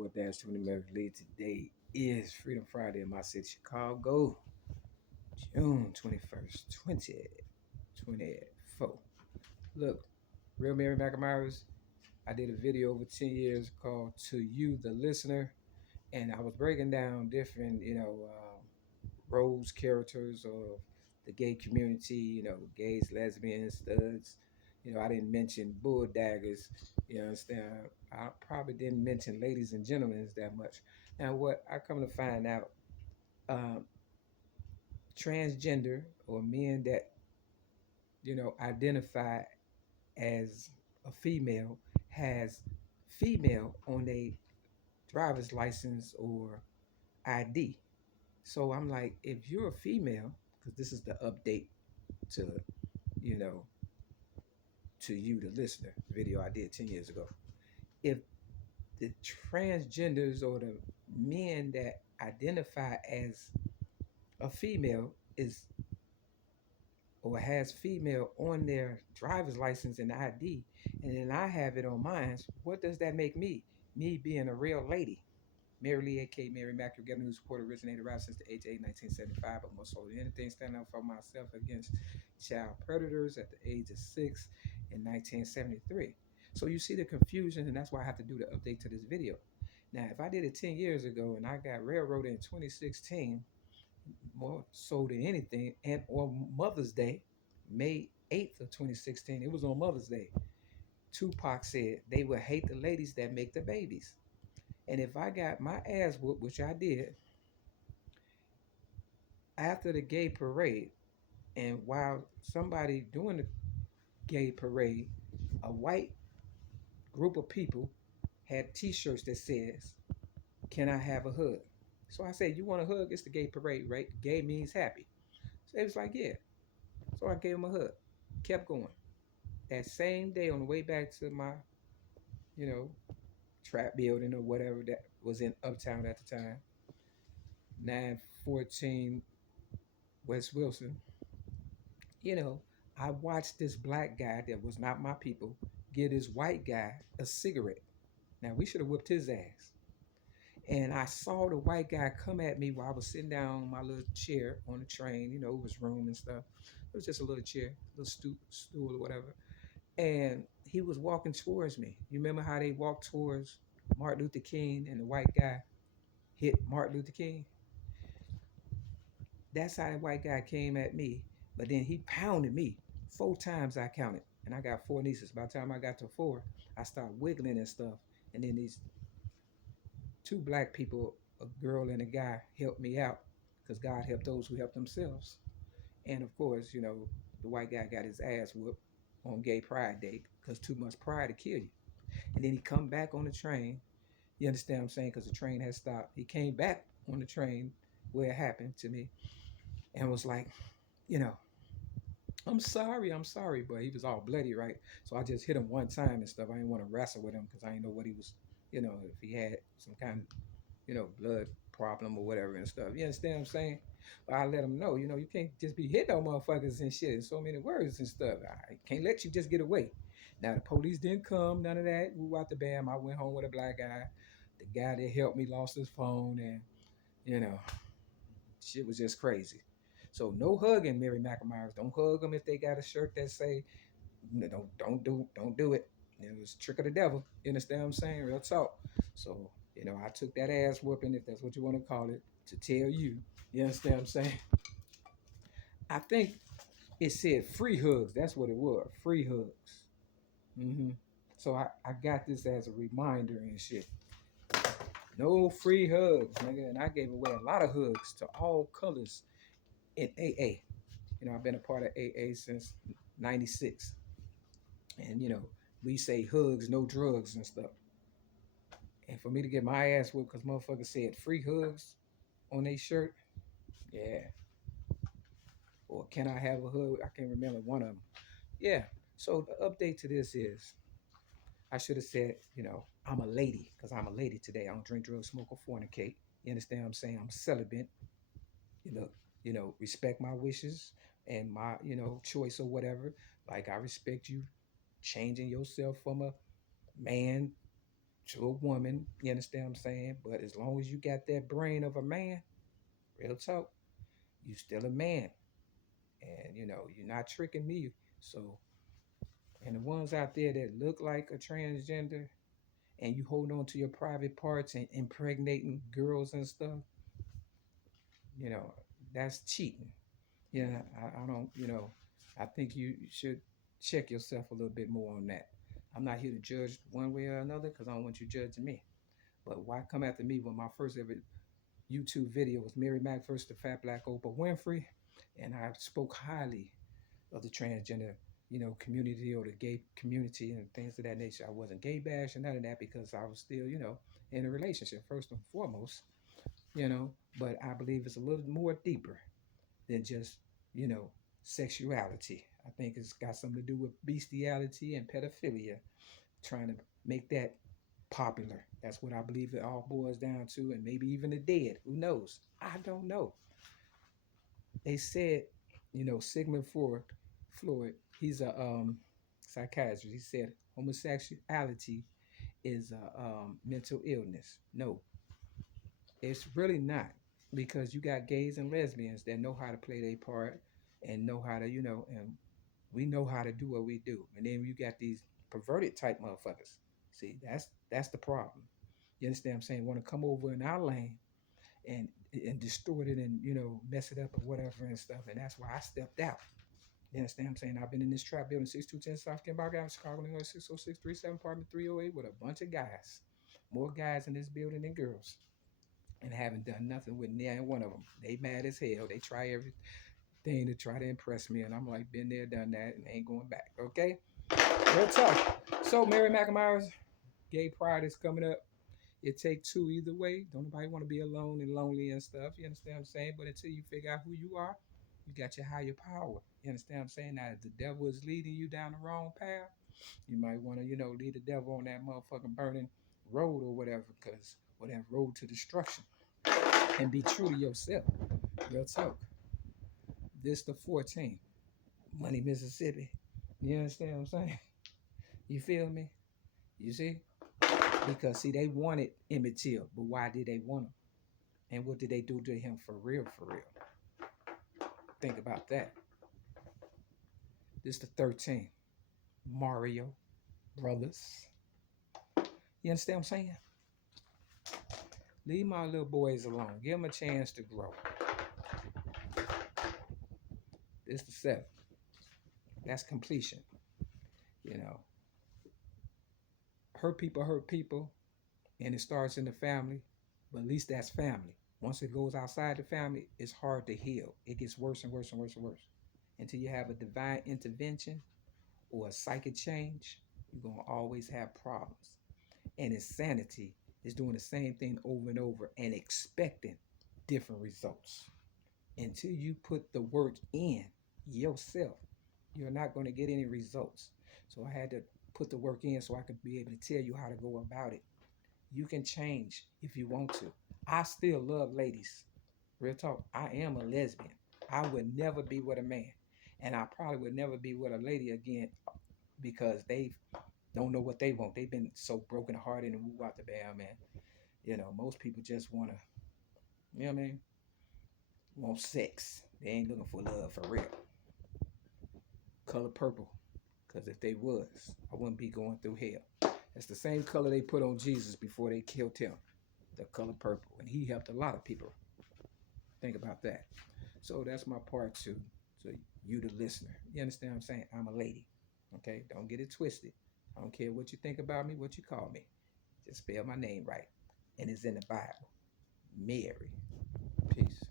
4-20 American League. Today is Freedom Friday in my city, Chicago, June 21st, 2024. Look, real MAERE-MAK, I did a video over 10 years called To You, the Listener, and I was breaking down different, roles, characters of the gay community, gays, lesbians, studs. I didn't mention bull daggers, you understand? I probably didn't mention ladies and gentlemen that much. Now, what I come to find out, um, transgender or men that, identify as a female has female on their driver's license or ID. So I'm like, if you're a female, because this is the update to, you know, to you, the listener, video I did 10 years ago. If the transgenders or the men that identify as a female is or has female on their driver's license and ID, and then I have it on mine, what does that make me? Me being a real lady. Mary Lee, aka MAERE-MAK, your government support originated around since the age of 1975, but more so than anything, standing up for myself against child predators at the age of 6 in 1973. So you see the confusion, and that's why I have to do the update to this video. Now, if I did it 10 years ago and I got railroaded in 2016, more so than anything, and on Mother's Day, May 8th of 2016, it was on Mother's Day. Tupac said they would hate the ladies that make the babies. And if I got my ass whooped, which I did, after the gay parade, and while somebody doing the gay parade, a white group of people had T-shirts that says, "Can I have a hug?" So I said, "You want a hug? It's the gay parade, right? Gay means happy." So it was like, "Yeah." So I gave him a hug. Kept going. That same day, on the way back to my, you know, trap building or whatever that was in Uptown at the time, 914 West Wilson, you know, I watched this black guy that was not my people give this white guy a cigarette. Now, we should have whipped his ass. And I saw the white guy come at me while I was sitting down on my little chair on the train. It was room and stuff. It was just a little chair, little stool or whatever. And he was walking towards me. You remember how they walked towards Martin Luther King and the white guy hit Martin Luther King? That's how the white guy came at me. But then he pounded me 4 times, I counted. And I got 4 nieces. By the time I got to 4, I started wiggling and stuff. And then these 2 black people, a girl and a guy, helped me out because God helped those who help themselves. And of course, the white guy got his ass whooped on Gay Pride Day because too much pride to kill you. And then he come back on the train. You understand what I'm saying? Because the train had stopped. He came back on the train where it happened to me and was like, you know, I'm sorry, but he was all bloody, right? So I just hit him 1 time and stuff. I didn't want to wrestle with him because I didn't know what he was, if he had some kind of, blood problem or whatever and stuff. You understand what I'm saying? But I let him know, you can't just be hitting on motherfuckers and shit in so many words and stuff. I can't let you just get away. Now the police didn't come, none of that. We out the bam. I went home with a black guy. The guy that helped me lost his phone, and you know, shit was just crazy. So no hugging, Mary McNamara. Don't hug them if they got a shirt that say, don't do it. It was trick of the devil. You understand what I'm saying? Real talk. So, I took that ass whooping, if that's what you want to call it, to tell you. You understand what I'm saying? I think it said free hugs. That's what it was. Free hugs. So I got this as a reminder and shit. No free hugs, nigga. And I gave away a lot of hugs to all colors in AA. I've been a part of AA since 96. And, we say hugs, no drugs and stuff. And for me to get my ass whooped because motherfuckers said free hugs on their shirt, yeah. Or can I have a hug? I can't remember one of them. Yeah. So the update to this is I should have said, I'm a lady because I'm a lady today. I don't drink, drugs, smoke, or fornicate. You understand what I'm saying? I'm celibate. You know, respect my wishes and my, choice or whatever. Like I respect you changing yourself from a man to a woman. You understand what I'm saying? But as long as you got that brain of a man, real talk, you still a man. And you're not tricking me. So, and the ones out there that look like a transgender and you hold on to your private parts and impregnating girls and stuff, you know, that's cheating. Yeah, I don't, I think you should check yourself a little bit more on that. I'm not here to judge one way or another because I don't want you judging me. But why come after me when my first ever YouTube video was MAERE-MAK versus the Fat Black Oprah Winfrey? And I spoke highly of the transgender, community or the gay community and things of that nature. I wasn't gay bashing, none of that because I was still, in a relationship first and foremost, but I believe it's a little more deeper than just, you know, sexuality. I think it's got something to do with bestiality and pedophilia, trying to make that popular. That's what I believe it all boils down to, and maybe even the dead. Who knows? I don't know. They said, Sigmund Freud, he's a psychiatrist. He said homosexuality is a mental illness. No, it's really not, because you got gays and lesbians that know how to play their part and know how to, and we know how to do what we do. And then you got these perverted type motherfuckers. See, that's the problem. You understand what I'm saying? Want to come over in our lane and distort it and mess it up or whatever and stuff. And that's why I stepped out. You understand what I'm saying? I've been in this trap building 6210 South Campbell Avenue, Chicago, Illinois, 60637, apartment 308 with a bunch of guys. More guys in this building than girls. And haven't done nothing with neither one of them. They mad as hell. They try everything to try to impress me. And I'm like, been there, done that, and ain't going back. Okay? Real tough. So MAERE-MAK's Gay Pride is coming up. It take two either way. Don't nobody want to be alone and lonely and stuff. You understand what I'm saying? But until you figure out who you are, you got your higher power. You understand what I'm saying? Now, if the devil is leading you down the wrong path, you might want to, lead the devil on that motherfucking burning road or whatever, because or that road to destruction. And be true to yourself. Real talk. This the 14th. Money, Mississippi. You understand what I'm saying? You feel me? You see? Because see, they wanted Emmett Till, but why did they want him? And what did they do to him for real, for real? Think about that. This the 13th. Mario Brothers. You understand what I'm saying? Leave my little boys alone. Give them a chance to grow. This the 7th. That's completion. Hurt people, and it starts in the family, but at least that's family. Once it goes outside the family, it's hard to heal. It gets worse and worse and worse and worse. Until you have a divine intervention or a psychic change, you're going to always have problems. And insanity is doing the same thing over and over and expecting different results. Until you put the work in yourself, you're not going to get any results. So I had to put the work in so I could be able to tell you how to go about it. You can change if you want to. I still love ladies. Real talk. I am a lesbian. I would never be with a man. And I probably would never be with a lady again because they don't know what they want. They've been so broken hearted and move out the band, man. Most people just want to, you know what I mean? Want sex. They ain't looking for love for real. Color purple. Because if they was, I wouldn't be going through hell. That's the same color they put on Jesus before they killed him. The color purple. And he helped a lot of people. Think about that. So that's my part to you, the listener. You understand what I'm saying? I'm a lady. Okay? Don't get it twisted. I don't care what you think about me, what you call me. Just spell my name right. And it's in the Bible. Mary. Peace.